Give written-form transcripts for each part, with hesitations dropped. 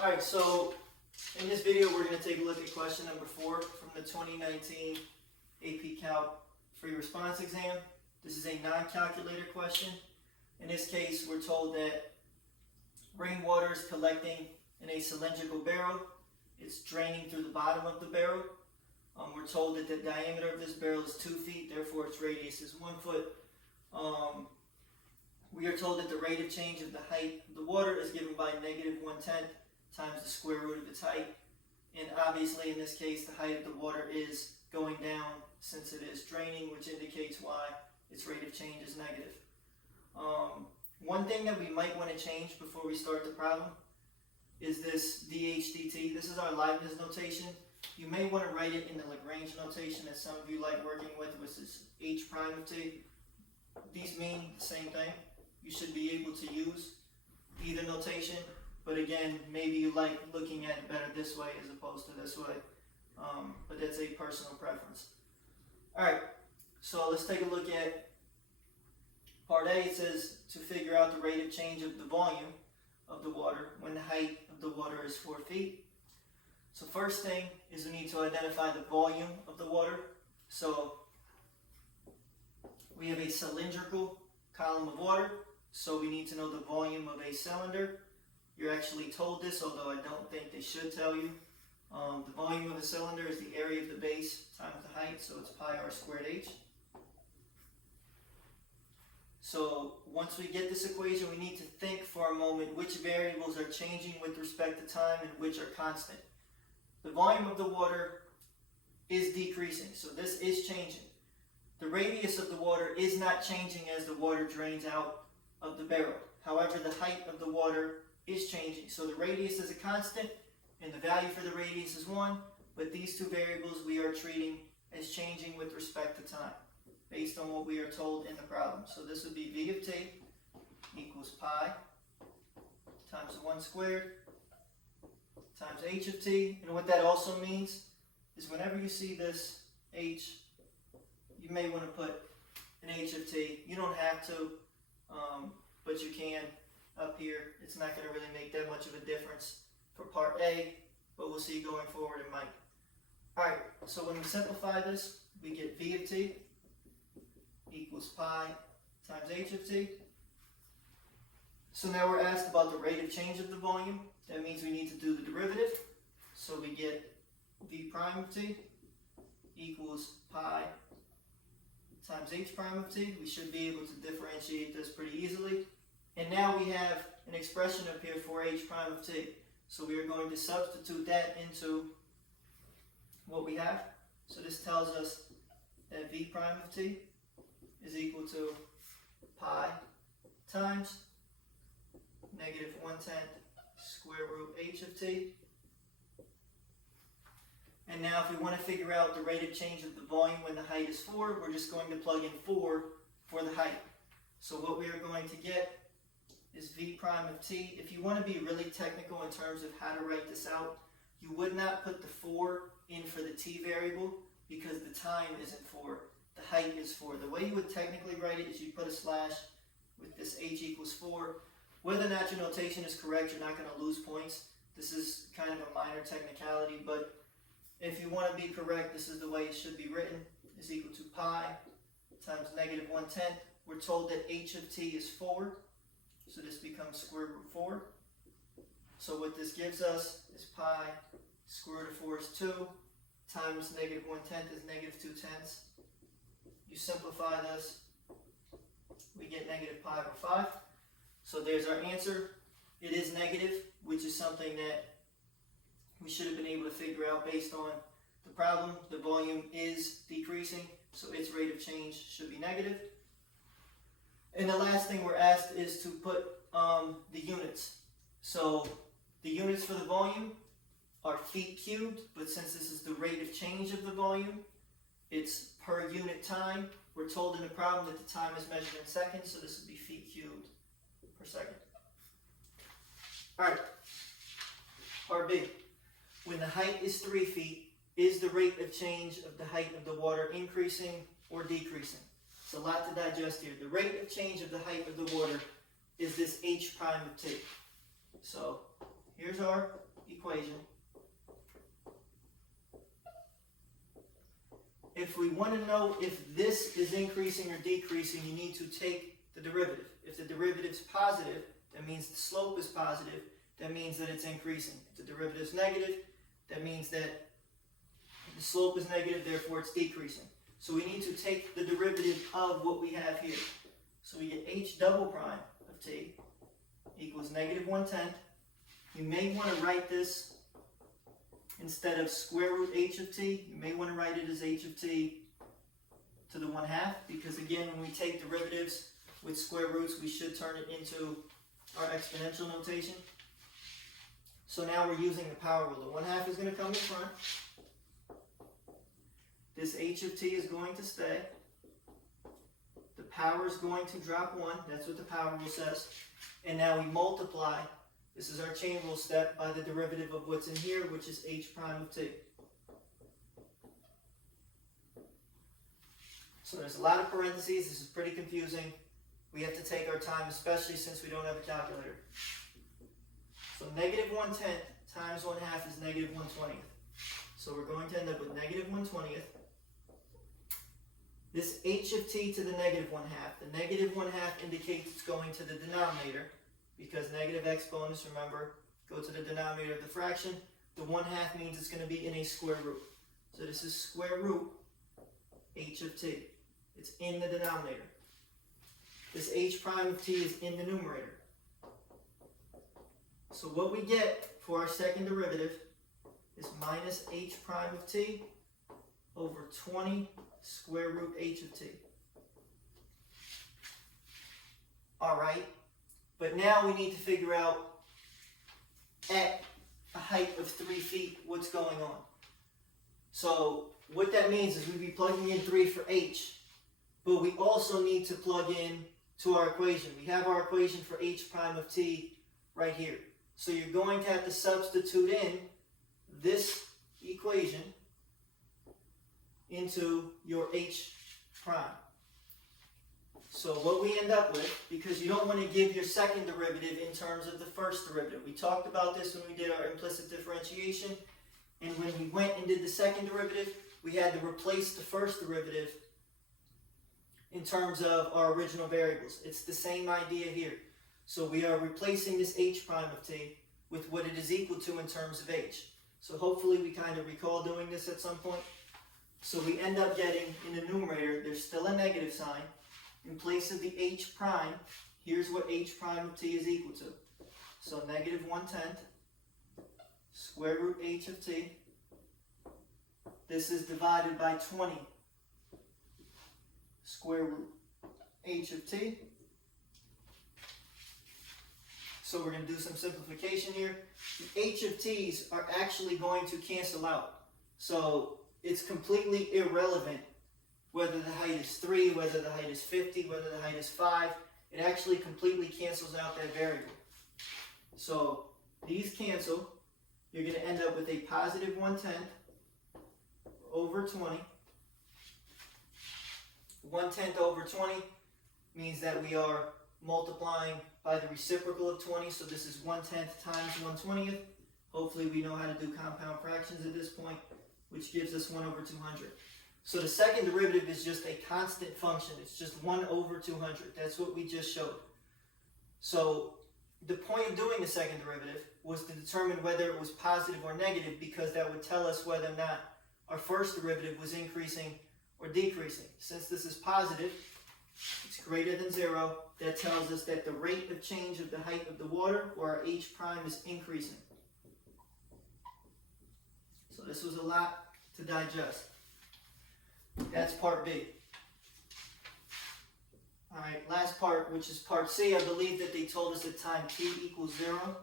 Alright, so in this video we're going to take a look at question number 4 from the 2019 AP Calc free response exam. This is a non-calculator question. In this case we're told that rainwater is collecting in a cylindrical barrel. It's draining through the bottom of the barrel. We're told that the diameter of this barrel is 2 feet, therefore its radius is 1 foot. We are told that the rate of change of the height of the water is given by -1/10 times the square root of its height. And obviously in this case the height of the water is going down since it is draining, which indicates why its rate of change is negative. One thing that we might want to change before we start the problem is this dH/dt. This is our Leibniz notation. You may want to write it in the Lagrange notation that some of you like working with, which is h prime of t. These mean the same thing. You should be able to use either notation, but again, maybe you like looking at it better this way as opposed to this way. But that's a personal preference. Alright, so let's take a look at part A. It says to figure out the rate of change of the volume of the water when the height of the water is 4 feet. So first thing is we need to identify the volume of the water. So we have a cylindrical column of water, so we need to know the volume of a cylinder. You're actually told this, although I don't think they should tell you. The volume of a cylinder is the area of the base times the height, so it's pi r squared h. So once we get this equation, we need to think for a moment which variables are changing with respect to time and which are constant. The volume of the water is decreasing, so this is changing. The radius of the water is not changing as the water drains out of the barrel. However, the height of the water is changing. So the radius is a constant, and the value for the radius is 1, but these two variables we are treating as changing with respect to time, based on what we are told in the problem. So this would be v of t equals pi times 1 squared times h of t. And what that also means is whenever you see this h, you may want to put an h of t. You don't have to, but you can up here. It's not going to really make that much of a difference for part A, but we'll see going forward it might. Alright, so when we simplify this, we get v of t equals pi times h of t. So now we're asked about the rate of change of the volume. That means we need to do the derivative. So we get v prime of t equals pi times h prime of t. We should be able to differentiate this pretty easily. And now we have an expression up here for h prime of t. So we are going to substitute that into what we have. So this tells us that v prime of t is equal to pi times -1/10 square root h of t. And now if we want to figure out the rate of change of the volume when the height is 4, we're just going to plug in 4 for the height. So what we are going to get is v prime of t. If you want to be really technical in terms of how to write this out, you would not put the 4 in for the t variable because the time isn't 4, the height is 4. The way you would technically write it is you put a slash with this h equals 4. Whether or not your notation is correct, you're not going to lose points. This is kind of a minor technicality, but if you want to be correct, this is the way it should be written, is equal to pi times -1/10. We're told that h of t is 4, so this becomes square root 4. So what this gives us is pi square root of 4 is 2 times -1/10 is -2/10. You simplify this, we get -pi over 5. So there's our answer. It is negative, which is something that we should have been able to figure out based on the problem. The volume is decreasing, so its rate of change should be negative. And the last thing we're asked is to put the units. So the units for the volume are feet cubed, but since this is the rate of change of the volume, it's per unit time. We're told in the problem that the time is measured in seconds, so this would be feet cubed per second. Alright, part B. When the height is 3 feet, is the rate of change of the height of the water increasing or decreasing? It's a lot to digest here. The rate of change of the height of the water is this h prime of t. So here's our equation. If we want to know if this is increasing or decreasing, you need to take the derivative. If the derivative is positive, that means the slope is positive. That means that it's increasing. If the derivative is negative, that means that the slope is negative, therefore it's decreasing. So we need to take the derivative of what we have here. So we get h double prime of t equals negative 1/10. You may want to write this instead of square root h of t. You may want to write it as h of t to the 1/2, because again, when we take derivatives with square roots, we should turn it into our exponential notation. So now we're using the power rule. The 1/2 is going to come in front. This h of t is going to stay. The power is going to drop 1. That's what the power rule says. And now we multiply. This is our chain rule step by the derivative of what's in here, which is h prime of t. So there's a lot of parentheses. This is pretty confusing. We have to take our time, especially since we don't have a calculator. So negative 1/10 times 1/2 is negative 1/20. So we're going to end up with negative 1/20. This h of t to the negative 1/2. The negative 1/2 indicates it's going to the denominator, because negative exponents, remember, go to the denominator of the fraction. The 1/2 means it's going to be in a square root. So this is square root h of t. It's in the denominator. This h prime of t is in the numerator. So what we get for our second derivative is minus h prime of t over 20 square root h of t. All right, but now we need to figure out at a height of 3 feet what's going on. So what that means is we'd be plugging in 3 for h, but we also need to plug in to our equation. We have our equation for h prime of t right here. So you're going to have to substitute in this equation into your h prime. So what we end up with, because you don't want to give your second derivative in terms of the first derivative. We talked about this when we did our implicit differentiation, and when we went and did the second derivative, we had to replace the first derivative in terms of our original variables. It's the same idea here. So we are replacing this h prime of t with what it is equal to in terms of h. So hopefully we kind of recall doing this at some point. So we end up getting, in the numerator, there's still a negative sign. In place of the h prime, here's what h prime of t is equal to. So negative 1/10 square root h of t. This is divided by 20 square root h of t. So we're going to do some simplification here. The h of t's are actually going to cancel out. So it's completely irrelevant whether the height is 3, whether the height is 50, whether the height is 5. It actually completely cancels out that variable. So these cancel. You're going to end up with a positive 1/10 over 20. 1/10 over 20 means that we are multiplying by the reciprocal of 20. So this is 1/10 times 1/20. Hopefully we know how to do compound fractions at this point, which gives us 1 over 200. So the second derivative is just a constant function. It's just 1 over 200. That's what we just showed. So the point of doing the second derivative was to determine whether it was positive or negative, because that would tell us whether or not our first derivative was increasing or decreasing. Since this is positive, it's greater than 0. That tells us that the rate of change of the height of the water, or our h prime, is increasing. So this was a lot to digest. That's part B. Alright, last part, which is part C. I believe that they told us at time t equals 0,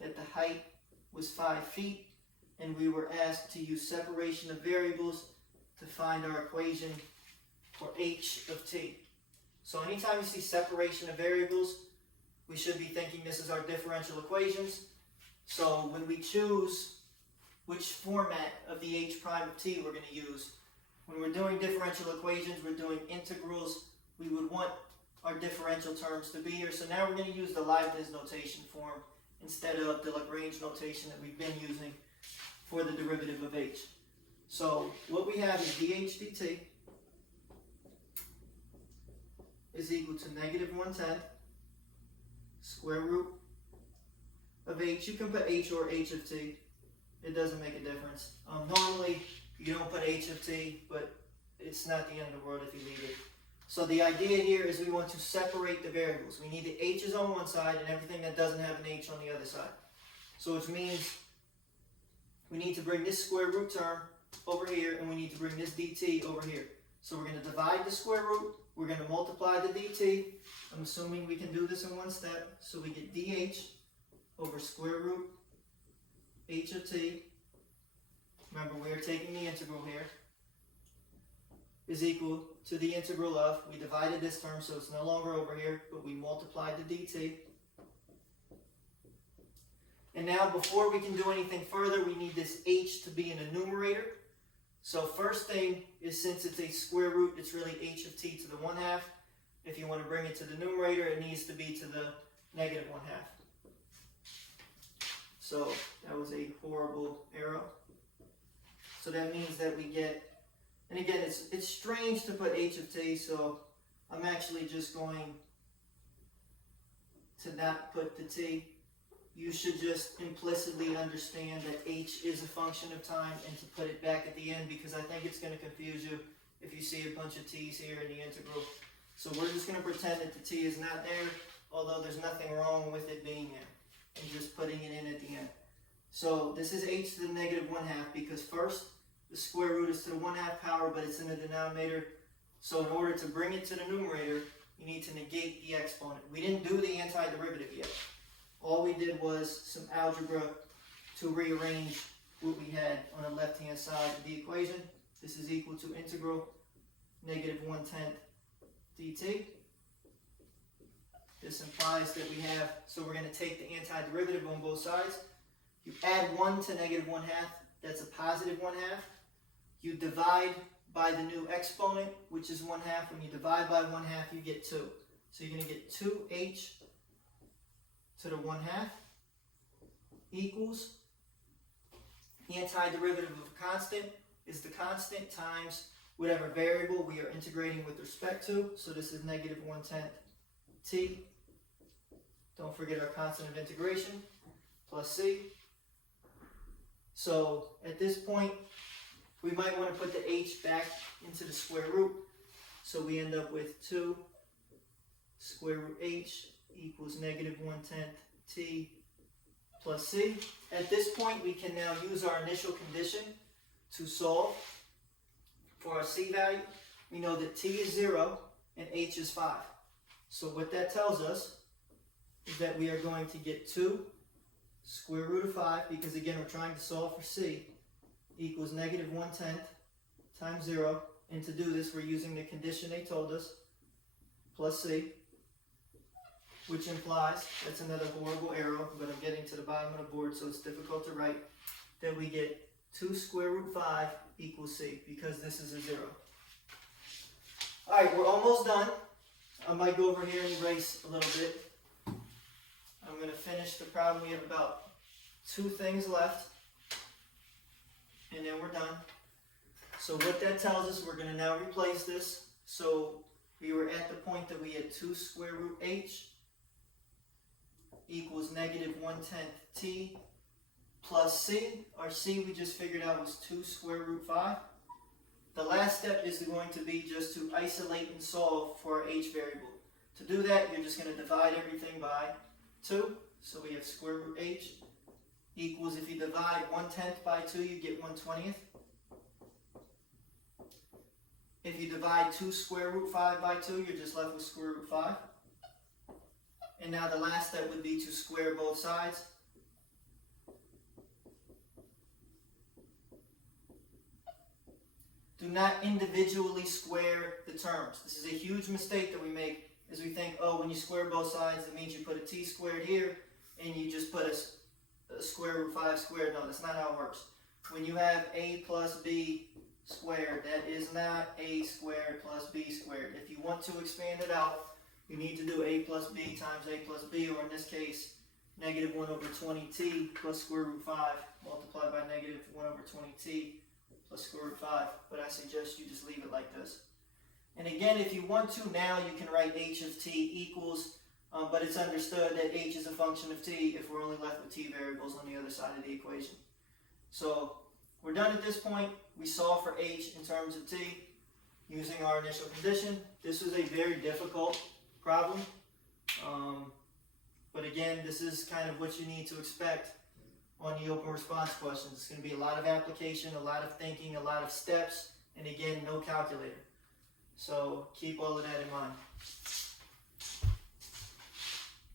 that the height was 5 feet, and we were asked to use separation of variables to find our equation for h of t. So anytime you see separation of variables, we should be thinking this is our differential equations. So when we choose which format of the h prime of t we're going to use, when we're doing differential equations, we're doing integrals, we would want our differential terms to be here. So now we're going to use the Leibniz notation form instead of the Lagrange notation that we've been using for the derivative of h. So what we have is dh dt is equal to negative 1/10 square root of h. You can put h or h of t. It doesn't make a difference. Normally you don't put h of t, but it's not the end of the world if you leave it. So the idea here is we want to separate the variables. We need the h's on one side and everything that doesn't have an h on the other side. So which means we need to bring this square root term over here, and we need to bring this dt over here. So we're going to divide the square root, we're going to multiply the dt. I'm assuming we can do this in one step. So we get dh over square root h of t. Remember, we are taking the integral here, is equal to the integral of, we divided this term so it's no longer over here, but we multiplied the dt. And now before we can do anything further, we need this h to be in a numerator. So first thing is, since it's a square root, it's really h of t to the 1/2. If you want to bring it to the numerator, it needs to be to the negative 1/2. So that was a horrible arrow. So that means that we get, and again, it's strange to put h of t, so I'm actually just going to not put the t. You should just implicitly understand that h is a function of time and to put it back at the end, because I think it's going to confuse you if you see a bunch of t's here in the integral. So we're just going to pretend that the t is not there, although there's nothing wrong with it being there, and just putting it in at the end. So this is h to the negative 1/2, because first the square root is to the 1/2 power, but it's in the denominator. So in order to bring it to the numerator, you need to negate the exponent. We didn't do the antiderivative yet. All we did was some algebra to rearrange what we had on the left-hand side of the equation. This is equal to integral negative 1/10 dt. This implies that we have, so we're going to take the antiderivative on both sides. You add 1 to negative 1/2, that's a positive 1/2. You divide by the new exponent, which is 1/2. When you divide by 1/2, you get 2. So you're going to get 2h to the 1/2 equals, antiderivative of a constant is the constant times whatever variable we are integrating with respect to. So this is negative 1/10 t. Don't forget our constant of integration, plus c. So at this point, we might want to put the h back into the square root. So we end up with 2 square root h equals negative 1/10 t plus c. At this point, we can now use our initial condition to solve for our c value. We know that t is 0 and h is 5. So what that tells us is that we are going to get 2 square root of 5, because again, we're trying to solve for c, equals negative 1/10 times 0. And to do this, we're using the condition they told us, plus c, which implies, that's another horrible arrow, but I'm getting to the bottom of the board, so it's difficult to write, that we get 2 square root 5 equals c, because this is a 0. Alright, we're almost done. I might go over here and erase a little bit. I'm going to finish the problem. We have about 2 things left, and then we're done. So what that tells us, we're going to now replace this. So we were at the point that we had 2 square root h equals negative 1/10 t plus c. Our c we just figured out was 2 square root 5. The last step is going to be just to isolate and solve for our h variable. To do that, you're just going to divide everything by 2. So we have square root h equals, if you divide 1/10 by 2, you get 1/20. If you divide 2 square root 5 by 2, you're just left with square root 5. And now the last step would be to square both sides. Do not individually square the terms. This is a huge mistake that we make, is we think, oh, when you square both sides, that means you put a t squared here, and you just put a square root 5 squared. No, that's not how it works. When you have a plus b squared, that is not a squared plus b squared. If you want to expand it out, you need to do a plus b times a plus b, or in this case, negative 1 over 20t plus square root 5 multiplied by negative 1 over 20t plus square root 5. But I suggest you just leave it like this. And again, if you want to now, you can write h of t equals, but it's understood that h is a function of t if we're only left with t variables on the other side of the equation. So we're done at this point. We solve for h in terms of t using our initial condition. This was a very difficult problem. But again, this is kind of what you need to expect on the open response questions. It's going to be a lot of application, a lot of thinking, a lot of steps, and again, no calculator. So keep all of that in mind.